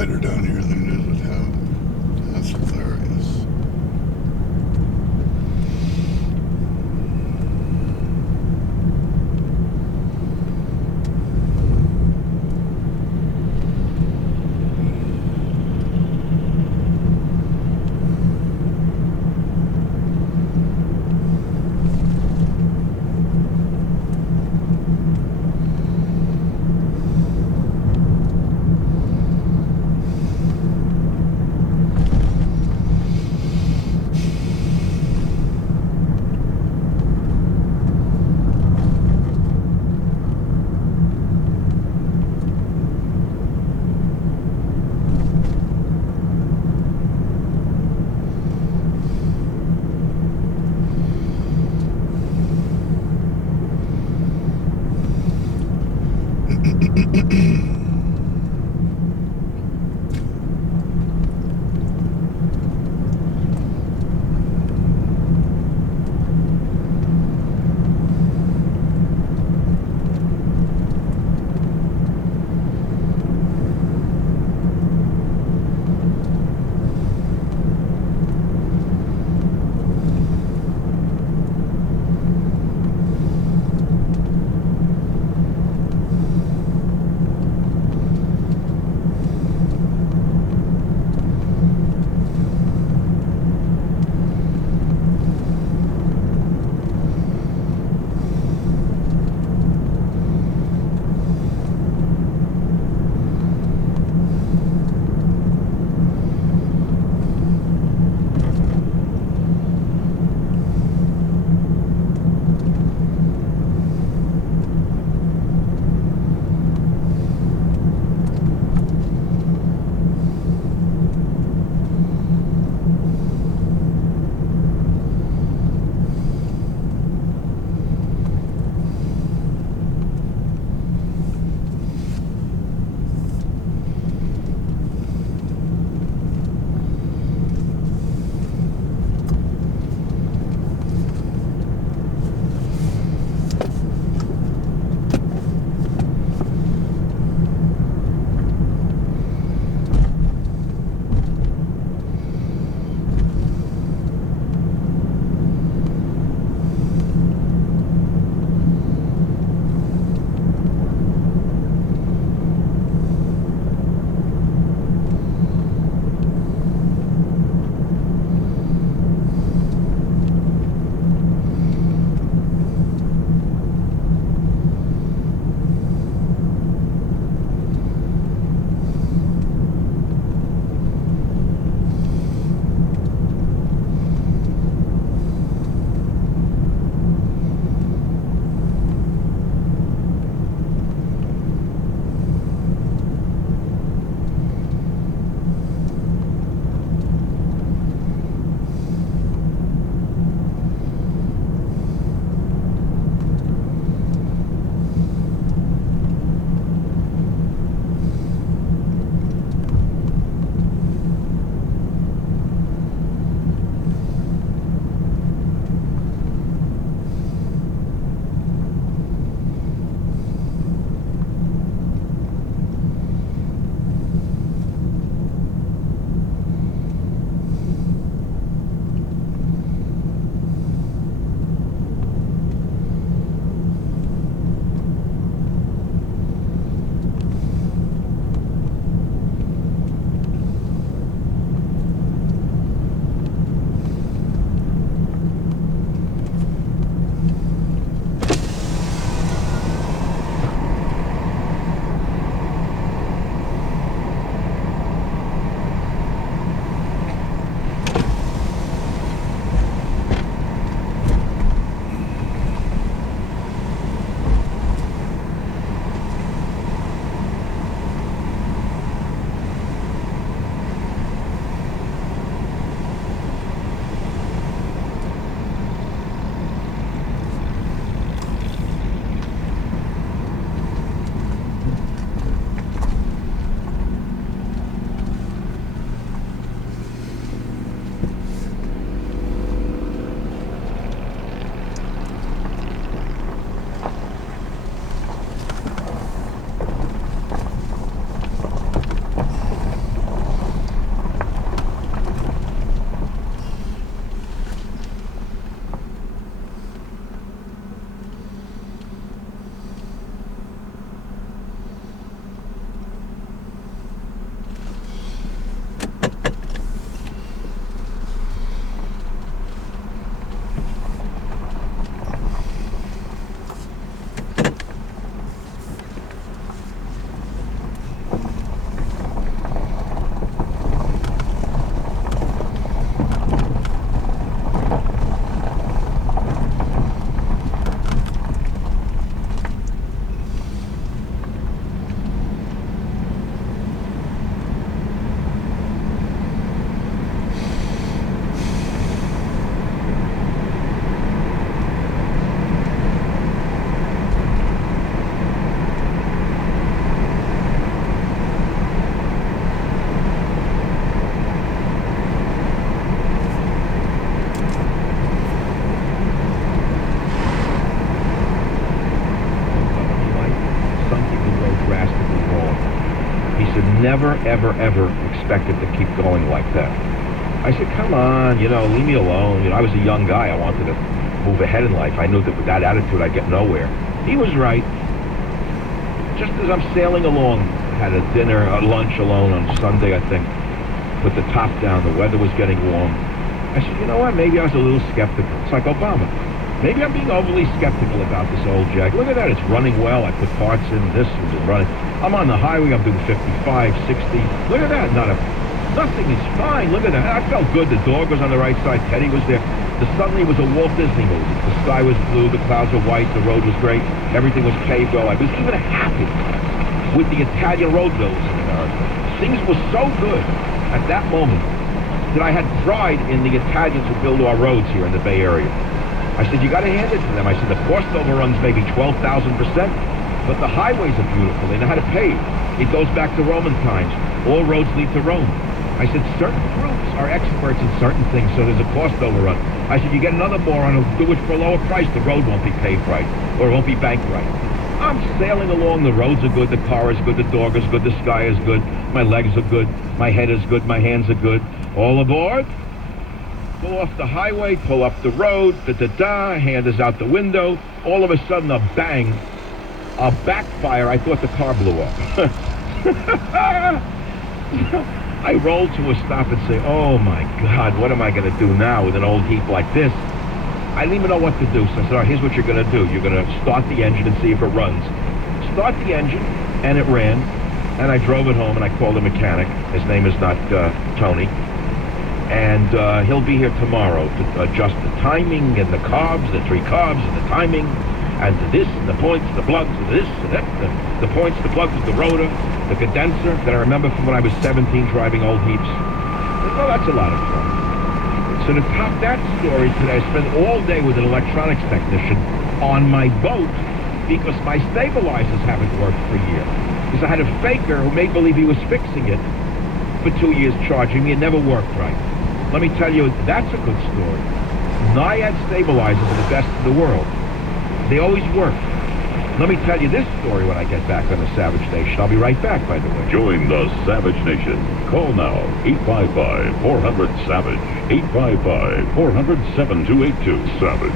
lighter down here than it is at town. That's hilarious. never, ever, ever expected to keep going like that. I said, come on, leave me alone. I was a young guy. I wanted to move ahead in life. I knew that with that attitude, I'd get nowhere. He was right. Just as I'm sailing along, had a lunch alone on Sunday, I think. Put the top down. The weather was getting warm. I said, you know what? Maybe I was a little skeptical. It's like Obama. Maybe I'm being overly skeptical about this old Jag. Look at that. It's running well. I put parts in. This is running. I'm on the highway. I'm doing 55, 60. Look at that. Nothing is fine. Look at that. I felt good. The dog was on the right side. Teddy was there. Suddenly it was a Walt Disney movie. The sky was blue. The clouds were white. The road was great. Everything was paved well. I was even happy with the Italian road builders in America. Things were so good at that moment that I had pride in the Italians who build our roads here in the Bay Area. I said, you got to hand it to them. I said, the cost overruns maybe 12,000%, but the highways are beautiful. They know how to pave. It goes back to Roman times. All roads lead to Rome. I said, certain groups are experts in certain things, so there's a cost overrun. I said, you get another moron who'll do it for a lower price, the road won't be paved right, or it won't be banked right. I'm sailing along, the roads are good, the car is good, the dog is good, the sky is good, my legs are good, my head is good, my hands are good. All aboard. Pull off the highway, pull up the road, hand is out the window. All of a sudden, a bang, a backfire. I thought the car blew up. I roll to a stop and say, oh my God, what am I going to do now with an old heap like this? I didn't even know what to do. So I said, all right, here's what you're going to do. You're going to start the engine and see if it runs. Start the engine, and it ran. And I drove it home, and I called the mechanic. His name is not Tony. And he'll be here tomorrow to adjust the timing and the carbs, the 3 carbs and the timing, and this and the points, the plugs, and this and that, the points, the plugs, the rotor, the condenser that I remember from when I was 17 driving old heaps. Well, that's a lot of fun. So to top that story today, I spent all day with an electronics technician on my boat because my stabilizers haven't worked for a year. Because I had a faker who made believe he was fixing it for 2 years charging me. It never worked right. Let me tell you, that's a good story. Naiad stabilizers are the best in the world. They always work. Let me tell you this story when I get back on the Savage Nation. I'll be right back, by the way. Join the Savage Nation. Call now, 855-400-SAVAGE. 855-400-7282. Savage.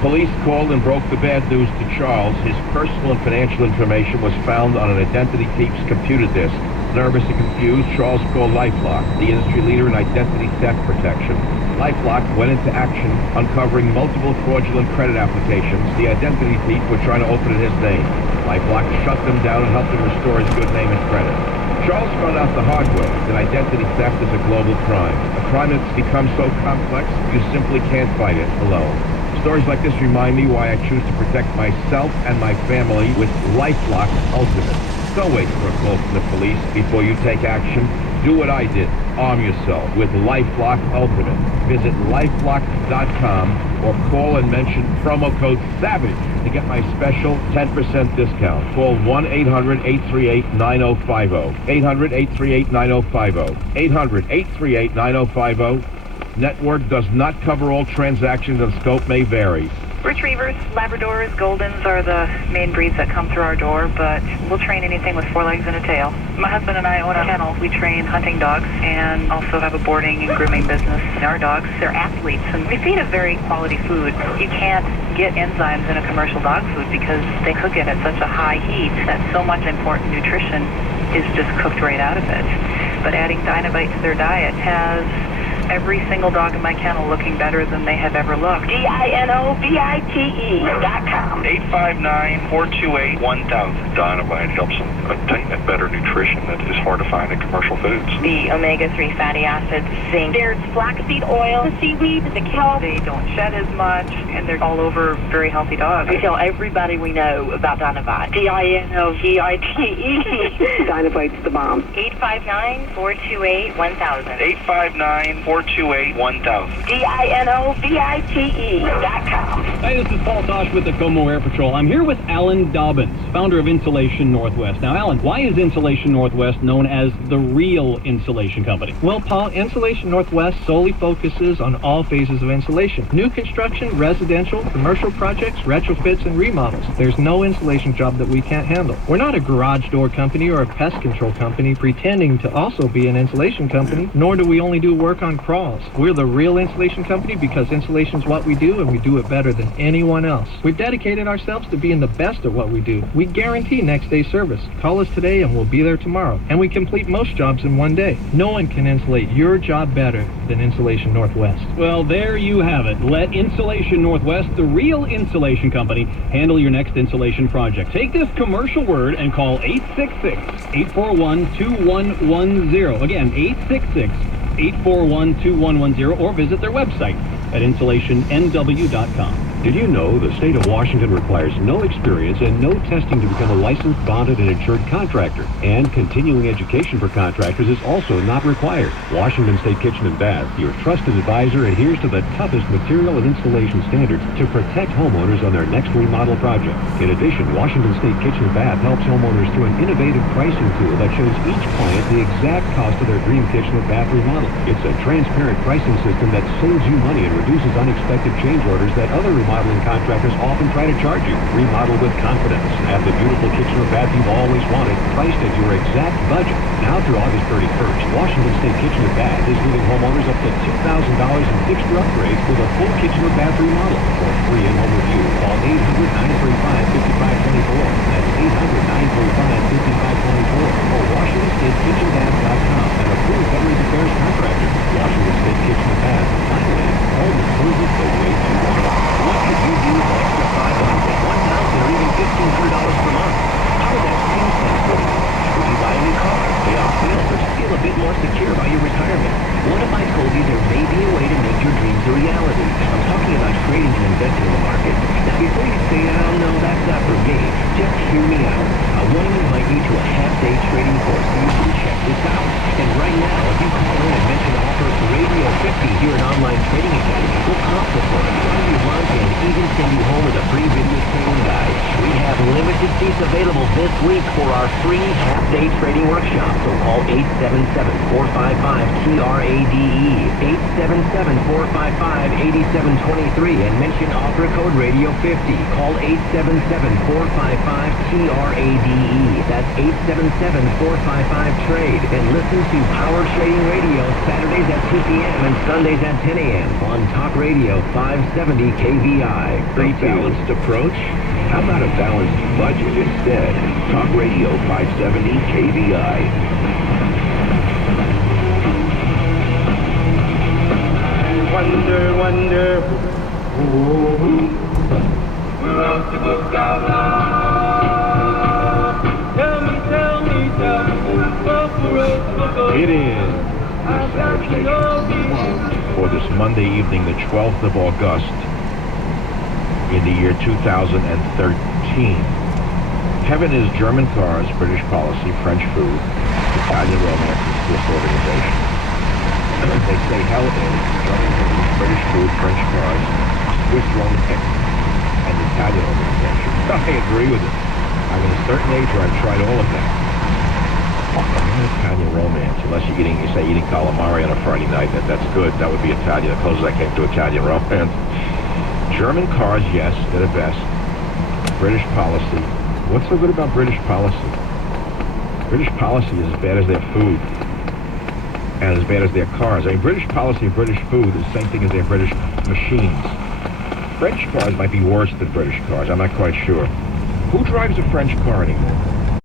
Police called and broke the bad news to Charles. His personal and financial information was found on an identity thief's computer disk. Nervous and confused, Charles called LifeLock, the industry leader in identity theft protection. LifeLock went into action, uncovering multiple fraudulent credit applications the identity thief were trying to open in his name. LifeLock shut them down and helped him restore his good name and credit. Charles found out the hard way that identity theft is a global crime, a crime that's become so complex you simply can't fight it alone. Stories like this remind me why I choose to protect myself and my family with LifeLock Ultimate. Don't wait for a call from the police before you take action. Do what I did. Arm yourself with LifeLock Ultimate. Visit lifelock.com or call and mention promo code SAVAGE to get my special 10% discount. Call 1-800-838-9050. 800-838-9050. 800-838-9050. Network does not cover all transactions and scope may vary. Retrievers, Labradors, Goldens are the main breeds that come through our door, but we'll train anything with 4 legs and a tail. My husband and I own a kennel. We train hunting dogs and also have a boarding and grooming business. Our dogs, they're athletes, and we feed a very quality food. You can't get enzymes in a commercial dog food because they cook it at such a high heat that so much important nutrition is just cooked right out of it. But adding Dynavite to their diet has every single dog in my kennel looking better than they have ever looked. DINOVITE.com. 859-428-1000. Dynavite helps them obtain that better nutrition that is hard to find in commercial foods. The omega-3 fatty acids, zinc. There's flaxseed oil, the seaweed, the kelp. They don't shed as much, and they're all over very healthy dogs. We tell everybody we know about Dynavite. DINOVITE. Dynavite's the bomb. 859-428-1000. 859-428-1000. DINOVITE.com. Hey, this is Paul Tosh with the Como Air Patrol. I'm here with Alan Dobbins, founder of Insulation Northwest. Now, Alan, why is Insulation Northwest known as the real insulation company? Well, Paul, Insulation Northwest solely focuses on all phases of insulation. New construction, residential, commercial projects, retrofits, and remodels. There's no insulation job that we can't handle. We're not a garage door company or a pest control company pretending to also be an insulation company, nor do we only do work on crawls. We're the real insulation company because insulation's what we do, and we do it better than anyone else. We've dedicated ourselves to being the best at what we do. We guarantee next day service. Call us today and we'll be there tomorrow. And we complete most jobs in one day. No one can insulate your job better than Insulation Northwest. Well, there you have it. Let Insulation Northwest, the real insulation company, handle your next insulation project. Take this commercial word and call 866-841-2110. Again, 866-841-2110, or visit their website at insulationnw.com. Did you know the state of Washington requires no experience and no testing to become a licensed, bonded, and insured contractor? And continuing education for contractors is also not required. Washington State Kitchen and Bath, your trusted advisor, adheres to the toughest material and installation standards to protect homeowners on their next remodel project. In addition, Washington State Kitchen and Bath helps homeowners through an innovative pricing tool that shows each client the exact cost of their dream kitchen and bath remodel. It's a transparent pricing system that saves you money and reduces unexpected change orders that other remodeling contractors often try to charge you. Remodel with confidence. Have the beautiful kitchen or bath you've always wanted, priced at your exact budget. Now through August 31st, Washington State Kitchen and Bath is giving homeowners up to $2,000 in fixture upgrades for the full kitchen or bath remodel. For a free in-home review, call 800-935-5524. That's 800-935-5524. Or WashingtonStateKitchenBath.com, an approved Veterans Affairs contractor. Washington State Kitchen and Bath. Finally, home improvement the way you want it. What could you do for extra $500, $1,000, or even $1,500 per month? How would that seem sensible? Would you buy a new car, pay off bills, or just feel a bit more secure about your retirement? What if I told you there may be a way to make your dreams a reality? I'm talking about trading and investing in the market. Now, before you say, oh no, that's not for me, just hear me out. I want to invite you to a half-day trading course so you can check this out. And right now, if you call in and mention offer Radio 50 here at Online Trading Academy, we'll comp the course, run your lunch, and even send you home with a free video training guide. We have limited seats available this week for our free half-day trading workshop, so call 877-455-TRADE, 877-455-8723, and mention offer code Radio 50. Call 877-455-TRADE. That's 877-455-TRADE. And listen to Power Trading Radio Saturdays at 2 p.m. and Sundays at 10 a.m. on Talk Radio 570 KVI. A balanced approach? How about a balanced budget instead? Talk Radio 570 KVI. Wonder, where else to go, It is the Savage Nation for this Monday evening, the 12th of August, in the year 2013. Heaven is German cars, British policy, French food, Italian romance, and Swiss organization. They say hell is German food, British food, French cars, Swiss romance, and Italian organization. I agree with it. I'm in a certain age where I've tried all of that. Italian romance, unless you're eating calamari on a Friday night, that's good. That would be Italian, as close as I came to Italian romance. German cars, yes, they're the best. British policy. What's so good about British policy? British policy is as bad as their food and as bad as their cars. I mean, British policy and British food is the same thing as their British machines. French cars might be worse than British cars. I'm not quite sure. Who drives a French car anymore?